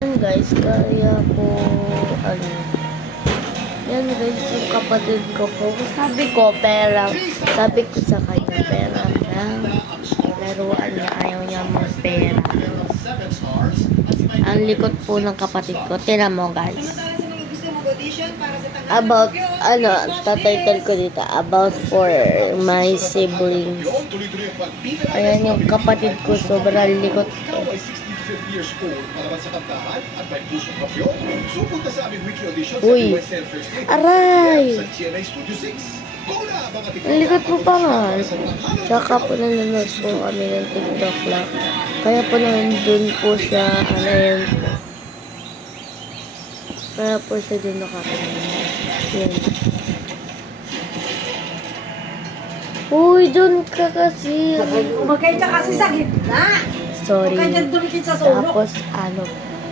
Guys, kaya po, ano, yan guys, yung kapatid ko po, sabi ko sa kanya, pera lang, laruan niya, ayaw niya mag-pera. Ang likot po ng kapatid ko, tinan mo guys. About, tatitle ko dito, about for my siblings. Ayan yung kapatid ko, sobrang likot ko. Uy, aray! Ang likot mo pa nga. Tsaka po nanonood po kami ng TikTok lang. Kaya po nandun po siya, yan po. Kaya po siya dun nakapanood. Yan. Uy, dun ka kasi. Magkaya ka kasi sa gitna. Sorry. Magkaya dumikit sa sulok. Tapos,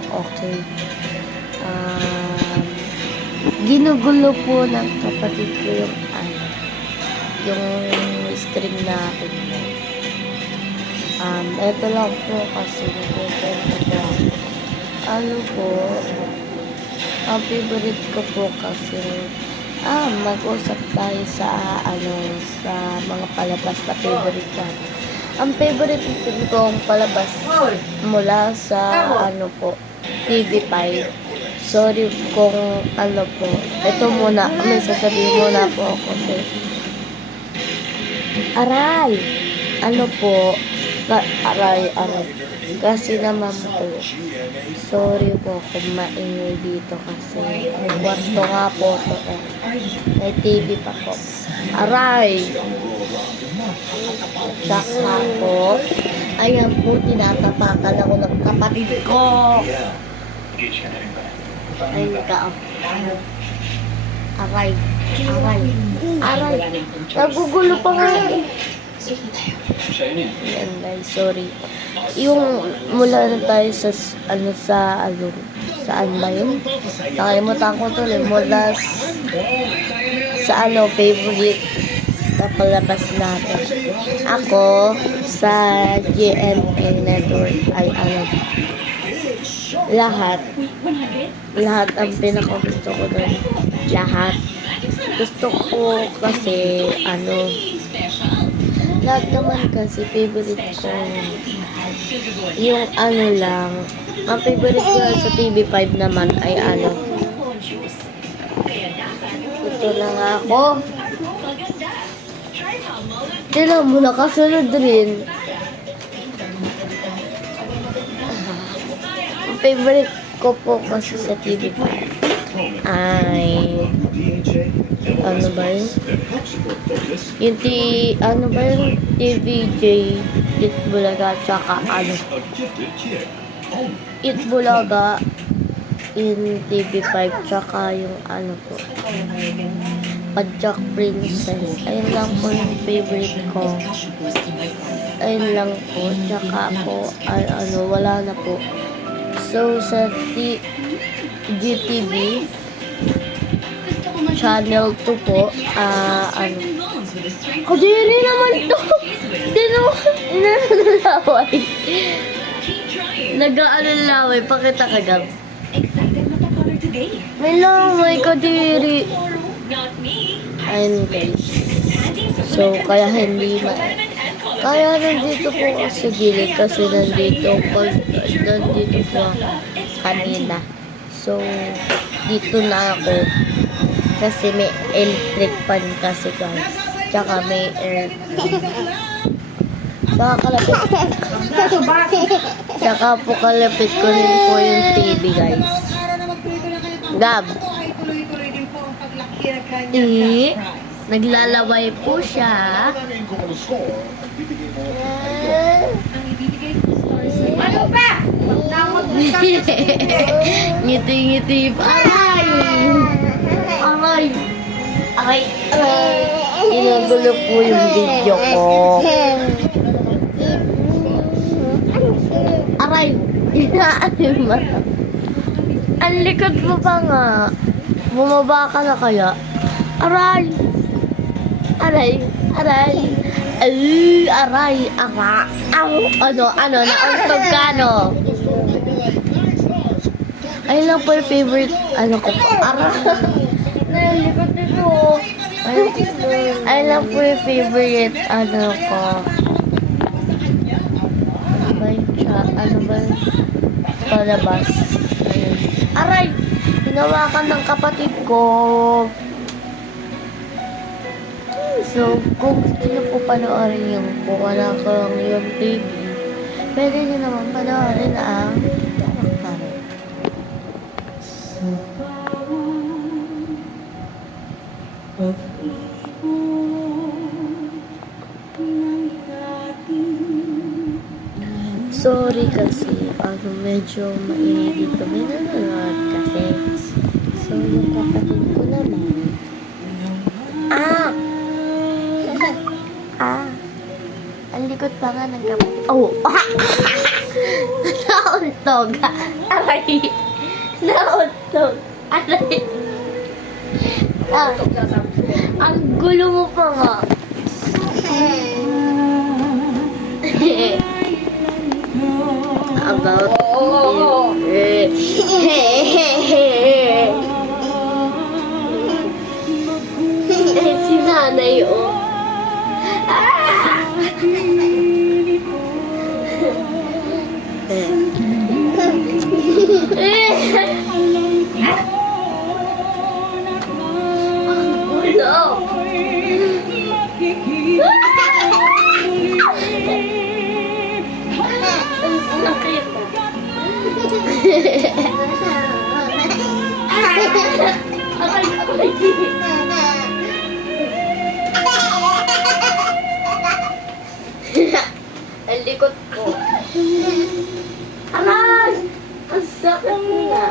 okay. Ginugulo po ng kapatid ko yung string natin. Ito lang po kasi nagkwento po. Ang favorite ko po kasi mag-usap tayo sa sa mga palabas na favorite ko. Ang favorite kong palabas mula sa TV5. Sorry kung po. Ito muna, may sasabihin muna po ako. Aray! Aray. Kasi naman po, sorry po kung maingay dito kasi may kwarto nga po ito. May TV pa po. Aray! Tsaka po, ayan po, tinatapakan ako ng kapatid ko. Ayun ka. Aray. Nagugulo pa nga. Ayan guys, sorry. Yung mula na tayo saan ba yun? Nakalimutan ko tuloy. Mula sa favorite na palabas natin. Ako sa GMA Network ay lahat ang pinakagusto ko doon. Lahat. Gusto ko kasi lahat naman kasi favorite ko yung lang. Ang favorite ko sa TV5 naman ay ito na nga ako. Tignan mo, nakasunod rin. Ang favorite ko po kasi sa TV5 ay ba yun? Yung TVJ Itbulaga tsaka Itbulaga in TV5 tsaka yung po Pajak Princess. Ayun lang po yung favorite ko. Ayun lang po. Tsaka po wala na po. So sa GTV Channel 2 po, kadiri naman to. Nag-aalaway. Nag-aalaway. Pakita ka, Gab. May laway, kadiri. Ayun guys. So, kaya hindi kaya nandito po ako sa gilid kasi nandito po ako kanina. So, dito na ako. Kasi may electric fan kasi guys. Tsaka may air. Tsaka po kalapit ko rin po yung TV guys. Gab. Naglalaway po siya. Ano ba? Ngiti-ngiti pa. Aray. Inagulo po yung video ko. Aray. Ang likod mo pa nga. Bumaba ka na kaya? Aray. Naantog ka, no? Ayun lang po yung favorite, ano ko po. Nalilikot nito. Ayun lang po yung favorite, ano ko. Ano ba yung palabas? Ayun. Aray! Hinawakan ng kapatid ko. So, kung gusto niyo po panoorin yung kung wala ko yung TV, pwede niyo naman panoorin ang Taraktarin. Sorry kasi, medyo maingay dito. May nanonood kasi. So, yung kapatid ko naman. Ang likod pa nga ng kapatid. Oh! Nauntog! Aray! Nauntog! Aray! Ang gulo mo pa nga. About si nanay, oh. Gulo. Sakit. Ang likot ko. Aray! Ang sakit na.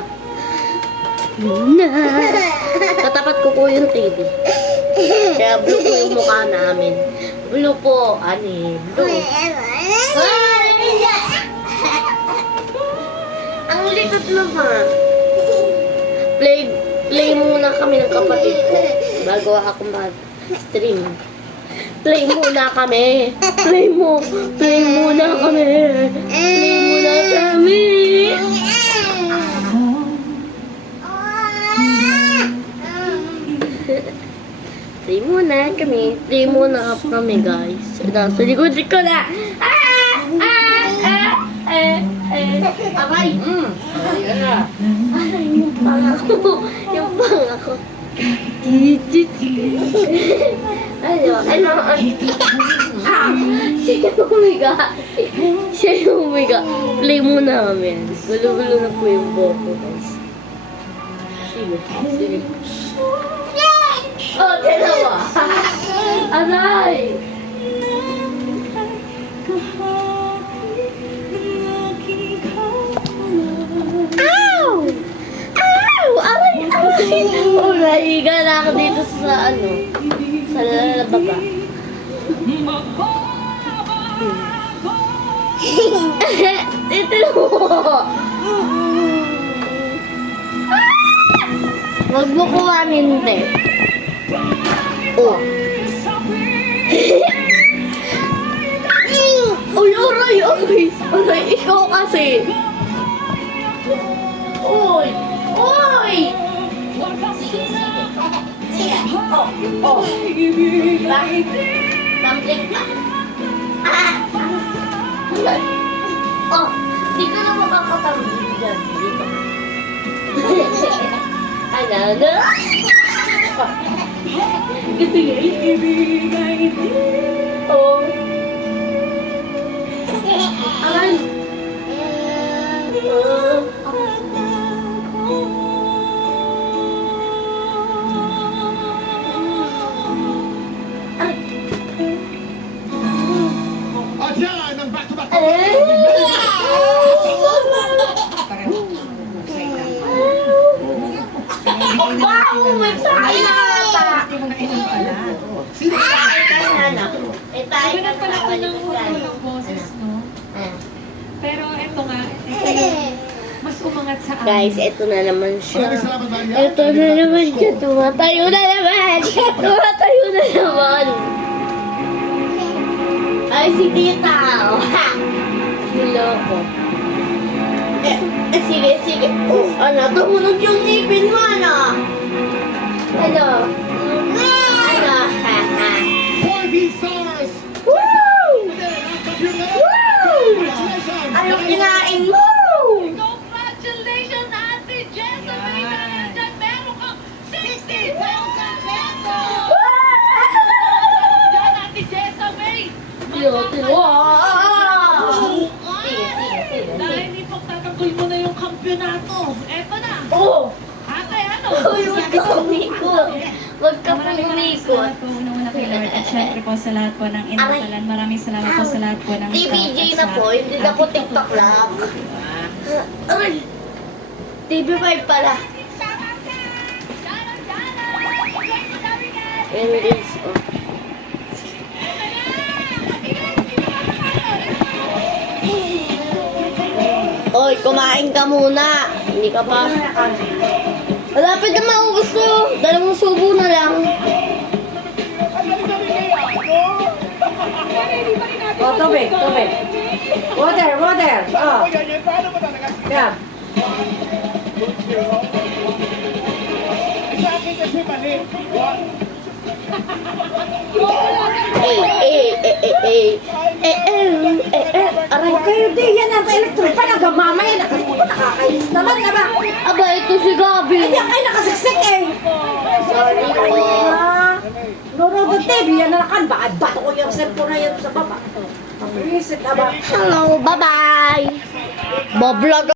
Katapat ko po yung TV. Kaya blue po yung mukha namin. Blue po, ani. Blue. Ang likot naman. Play muna kami ng kapatid ko bago ako mag-stream. Play muna kami. Play muna kami. Play muna kami, guys. Nasa likod ko na. Aray! Aray, yung pangako. Yung pangako. Siya yung umiga. Play muna kami. Gulo-gulo na po yung boko, guys. Sige. Oh, dalawa! Aray! Oh, nahiga na ako dito sa sa baba. Ito mo. Wag mo kuhanin, te. Oh. Uy, aray, ikaw kasi. Uy! Oh. Bakit? Dumpling ka? Oh, di ka na makakatambil dyan. Dito. Ano? Gusto yan? Oh. Aray. Bago, may tayo na ata. Tayo na pala ko ng boses, no? Pero eto nga, mas umangat sa amin. Guys, eto na naman siya. Tumatayo na naman. Ay, si Tita. Hello ko. Sige, sige. Oh, ano, tumunog yung ngipin mo, ano? Ano? Ano? Haha. Woo! Woo! Anong kinain mo? Congratulations, Ate Jessabay! Dahil dyan, meron kang 60,000 pesos! Dyan, Ate Jessabay! Wow! Dahil ipagtatanggol mo na yung kampyonato. Eto na! Oh! Ate, ano? Uy, huwag ka umikot. Huwag ka pong umikot. Salamat po una kay Lord at syempre po sa lahat po ng inakalan. Maraming salamat po sa lahat po ng TVJ staff at na sa po, hindi na po TikTok lang. Aray! TV5 pala. Yan guys, oh. Oy, kumain ka muna. Hindi ka pa. Malapit na maubos to. Dalawang subo na lang. Oh, tubig, tubig. Water, water. Oh. Yeah. Aray. Huwag kayo di, yan ang electric pa nagamamaya. Nakakainis naman, diba? Aba, ito si Gabi. Hindi kayo nakasiksik eh. Sorry po. Nonood ng TV, yan na nakan. Baka bato ko yung cellphone na yan sa baba. Ang isip na ba? Hello, bye-bye. Bablog